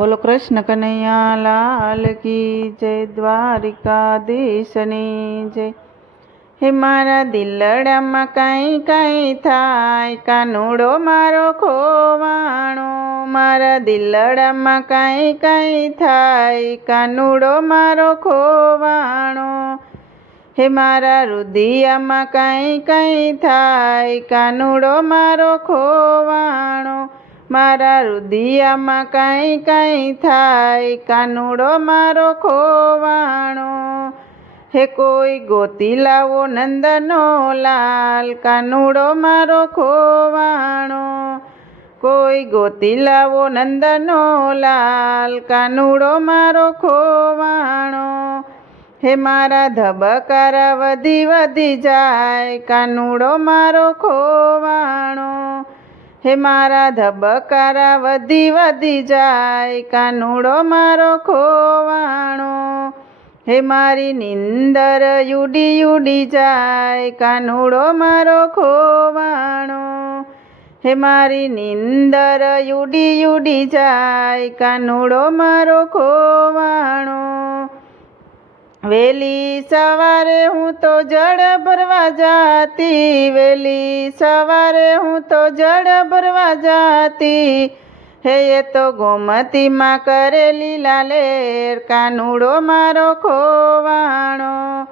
બોલો કૃષ્ણ કનૈયા, લાલ કી જય, દ્વારિકાધીશની જય. હે મારા દિલડામાં કાંઈ કાંઈ થાય, કાનુડો મારો ખોવાણો. મારા દિલડામાં કાંઈ કાંઈ થાય, કાનુડો મારો ખોવાણો. હે મારા રુધિયામાં કાંઈ કાંઈ થાય, કાનુડો મારો ખોવાણો. મારા રુધિયામાં કાંઈ કાંઈ થાય. કાનુડો મારો ખોવાણો. હે કોઈ ગોતી લાવો નંદનો લાલ. કાનુડો મારો ખોવાણો. કોઈ ગોતી લાવો નંદનો લાલ. કાનુડો મારો ખોવાણો. હે મારા ધબકારા વધી વધી જાય. કાનુડો મારો ખોવાણો. હે મારા ધબકારા વધી વધી જાય, કાનુડો મારો ખોવાણો. હે મારી નિંદર યુડી યુડી જાય, કાનુડો મારો ખોવાણો. હે મારી નિંદર યુડી યુડી જાય, કાનુડો મારો ખોવાણો. વેલી સવારે હું તો જળ ભરવા જાતી, વેલી સવારે હું તો જળ ભરવા જાતી. હે, એ તો ગોમતીમાં કરેલી લાલેર, કાનુડો મારો ખોવાણો.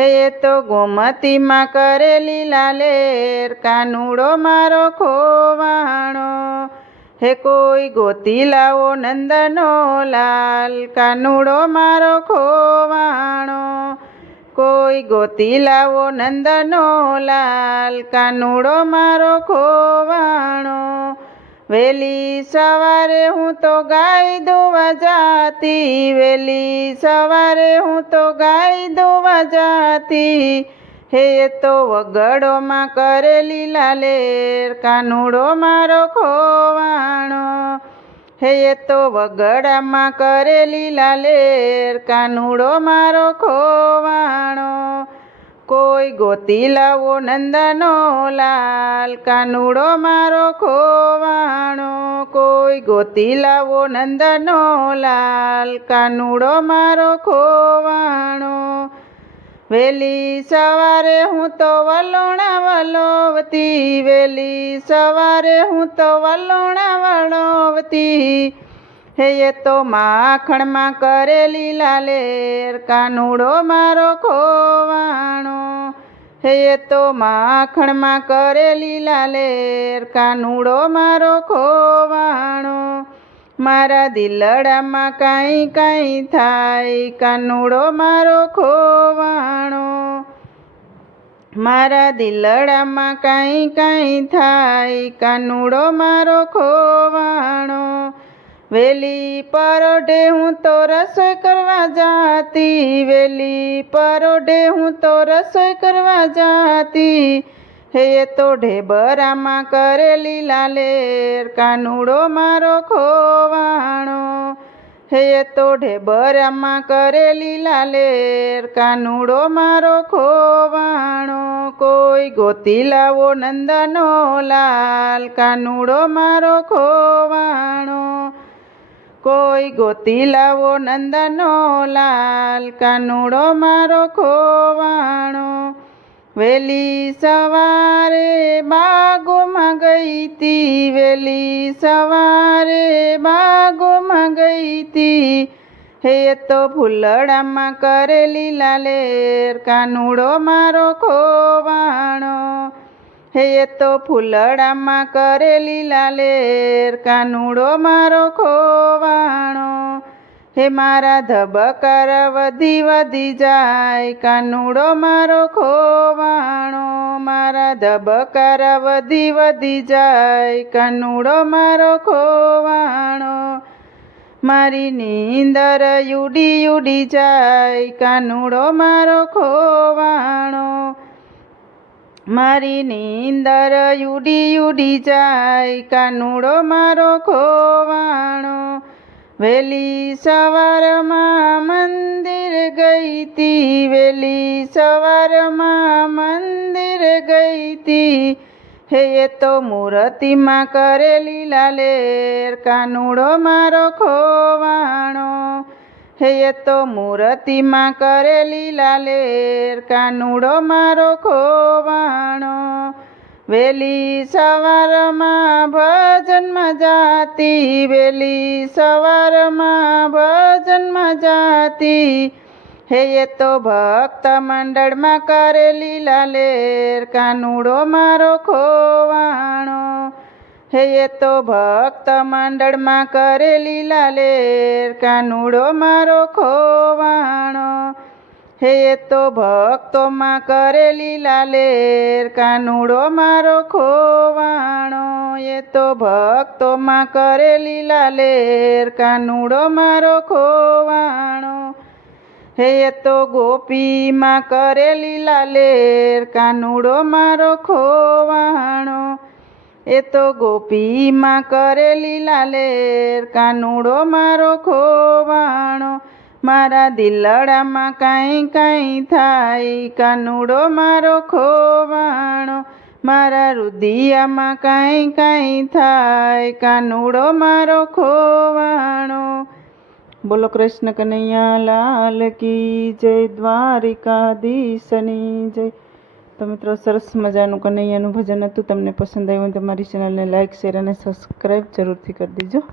હે, એ તો ગોમતીમાં કરેલી લાલેર, કાનુડો મારો ખોવાણો. હે કોઈ ગોતી લાવો નંદનો લાલ, કાનુડો મારો ખોવાણો. કોઈ ગોતી લાવો નંદનો લાલ, કાનુડો મારો ખોવાણો. વેલી સવારે હું તો ગાય દોવા જાતી, વેલી સવારે હું તો ગાય દોવા જાતી. હે, એ તો વગડોમાં કરેલી લાલેર, કાનુડો મારો ખોવાણો. હે, એ તો વગડામાં કરેલી લાલેર, કાનુડો મારો ખોવાણો. કોઈ ગોતી લાવો નંદનો લાલ, કાનુડો મારો ખોવાણો. કોઈ ગોતી લાવો નંદનો લાલ, કાનુડો મારો ખોવાણો. વેલી સવારે હું તો વલોણા વલોવતી, વેલી સવારે હું તો વલોણા વલોવતી. હે, એ તો માખણમાં કરેલી લાલેર, કાનુડો મારો ખોવાણો. હે, એ તો માખણમાં કરેલી લાલેર, કાનુડો મારો ખોવાણો. મારા દિલડામાં કાંઈ કાંઈ થાય, કાનુડો મારો ખોવાણો. મારા દિલડામાં કાંઈ કાંઈ થાય, કાનુડો મારો ખોવાણો. વેલી પરોઢે હું તો રસોઈ કરવા જાતી, વેલી પરોઢે હું તો રસોઈ કરવા જાતી. હે, એ તો ઢેબરામાં કરેલી લાલેર, કાનુડો મારો ખોવાણો. હે, એ તો ઢેબરામાં કરેલી લાલેર, કાનુડો મારો ખોવાણો. કોઈ ગોતી લાવો નંદનો લાલ, કાનુડો મારો ખોવાણો. કોઈ ગોતી લાવો નંદનો લાલ, કાનુડો મારો ખોવાણો. વેલી સવારે બાગોમાં ગઈ તી, વેલી સવારે બાગોમાં ગઈ તી. હે તો ફૂલડામાં કરેલી લાલેર, કાનુડો મારો ખોવાણો. હે તો ફૂલડામાં કરેલી લાલેર, કાનુડો મારો ખોવાણો. હે મારા ધબકાર, વધી વધી જાય. કાનુડો મારો ખોવાણો, મારા ધબકાર, વધી વધી જાય. કાનુડો મારો ખોવાણો, મારી નીંદર ઉડી ઉડી જાય. કાનુડો મારો ખોવાણો, મારી નીંદર ઉડી ઉડી જાય. કાનુડો મારો ખોવાણો વેલી સવારમાં મંદિર ગઈ તી વેલી સવારમાં મંદિર ગઈ તી હે, એ તો મૂર્તિમાં કરેલી લાલેર કાનુડો મારો ખોવાણો. હે, એ તો મૂર્તિમાં કરેલી લાલેર કાનુડો મારો ખોવાણો. વેલી સવારમાં ભજનમાં જાતી વેલી સવારમાં ભજનમાં જાતી હે, એ તો ભક્ત મંડળમાં કરેલી લાલેર, કાનુડો મારો ખોવાણો. હે, એ તો ભક્ત મંડળમાં કરેલી લાલેર, કાનુડો મારો ખોવાણો. હે તો ભક્તોમાં કરેલી લાલેર કાનુડો મારો ખોવાણો. એ તો ભક્તોમાં કરેલી લાલેર કાનુડો મારો ખોવાણો. હે તો ગોપીમાં કરેલી લાલેર કાનુડો મારો ખોવાણો. એ તો ગોપીમાં કરેલી લાલેર કાનુડો મારો ખોવાણો. મારા દિલડામાં કાંઈ કાંઈ થાય. કાનુડો મારો ખોવાણો, મારા રુધિયામાં કાંઈ કાંઈ થાય. કાનુડો મારો ખોવાણો. બોલો કૃષ્ણ કનૈયા, લાલ કી જય, દ્વારિકાધીશની જય. તો મિત્રો, સરસ મજાનું કનૈયાનું ભજન હતું. તમને પસંદ આવ્યું તમારી ચેનલને લાઇક શેર અને સબસ્ક્રાઈબ જરૂરથી કરી દેજો.